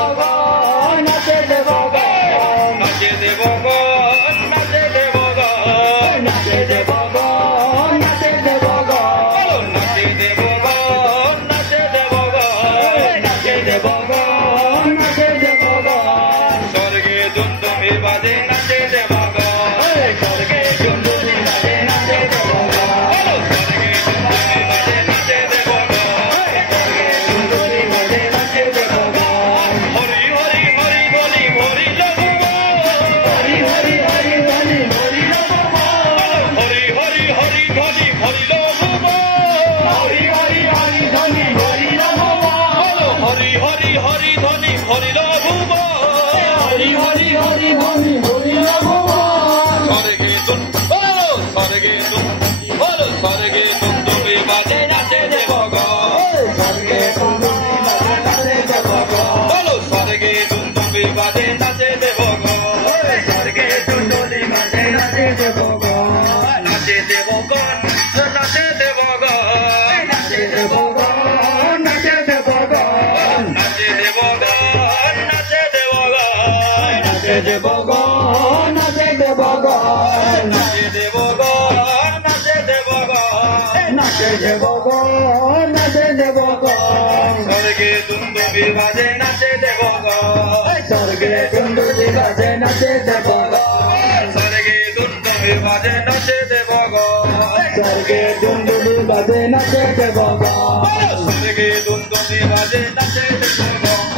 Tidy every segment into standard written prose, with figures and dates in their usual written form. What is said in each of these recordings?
দেবগণ নাচে দেবগণ নাচে দেবগণ নাচে দেবগণ নাচে দেবগণ নাচে দেবগণ নাচে দেবগণ নাচে দেবগণ নাচে দেবগণ নাচে দেবগণ স্বর্গে দুন্দুভি বাজে নাচে দেবগণ স্বর্গে দুন্দুভি বাজে নাচে দেবগণ স্বর্গে দুন্দুভি বাজে নাচে দেবগণ স্বর্গে দুন্দুভি বাজে নাচে দেবগণ হরি হরি হরি বলি হরি হরি হরি হরি হরি হরি হরি হরি হরি ধ্বনি হরি লভুব হরি হরি হরি ধ্বনি হরি হরি হরি হরি ধ্বনি হরি লভুব হরি হরি হরি ধ্বনি হরি স্বর্গে স্বর্গে দুন্দুভি বাজে নাচে দেবগণ স্বর্গে দুন্দুভি বাজে নাচে দেবগণ স্বর্গে দুন্দুভি বাজে নাচে দেবগণ স্বর্গে দুন্দুভি বাজে নাচে দেবগণ নাচে দেবগণ নাচে দেবগণ নাচে দেবগণ নাচে দেবগণ নাচে দেবগণ নাচে দেবগণ নাচে দেবগণ নাচে দেবগণ নাচে দেবগণ নাচে দেবগণ নাচে দেবগণ নাচে দেবগণ স্বর্গে দুন্দুভি বাজে নাচে দেবগণ স্বর্গে দুন্দুভি বাজে নাচে দেবগণ স্বর্গে দুন্দুভি বাজে নাচে দেবগণ স্বর্গে দুন্দুভি বাজে নাচে দেবগণ স্বর্গে দুন্দুভি বাজে নাচে দেবগণ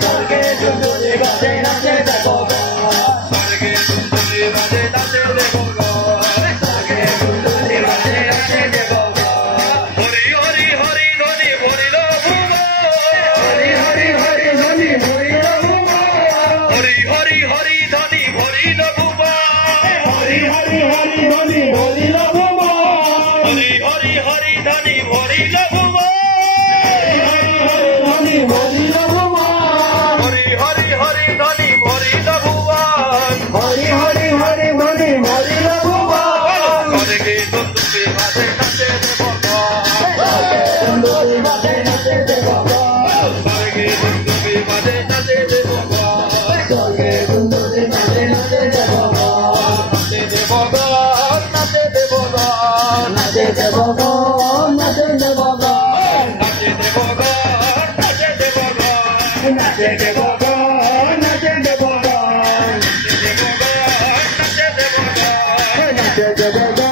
স্বর্গে দুন্দুভি বাজে নাচে দেবগণ স্বর্গে দুন্দুভি বাজে নাচে দেবগণ স্বর্গে দুন্দুভি বাজে নাচে দেবগণ হরি হরি হরি ধ্বনি হরি লভুব হরি হরি হরি ধ্বনি হরি হরি হরি হরি ধ্বনি হরি লভুব হরি হরি হরি ধ্বনি হরি হরি হরি হরি ধ্বনি হরি লভুব ধ্বনি হরি হরি হরি হরি ধ্বনি হরি লভুব হরি হরি হরি ধ্বনি হরি স্বর্গে দুন্দুভি বাজে নাচে দেবগণ দুন্দুভি বাজে নাচে দেবগণ স্বর্গে দুন্দুভি বাজে নাচে দেবগণ স্বর্গে দুন্দুভি বাজে নাচে দেবগণ নাচে দেবগণ নাচে দেবগণ নাচে দেবগণ নাচে দেবগণ নাচে দেবগণ নাচে দেবগণ নাচে দেবগণ নাচে দেবগণ দেবগণ নাচে দেবগণ নাচে দেবগণ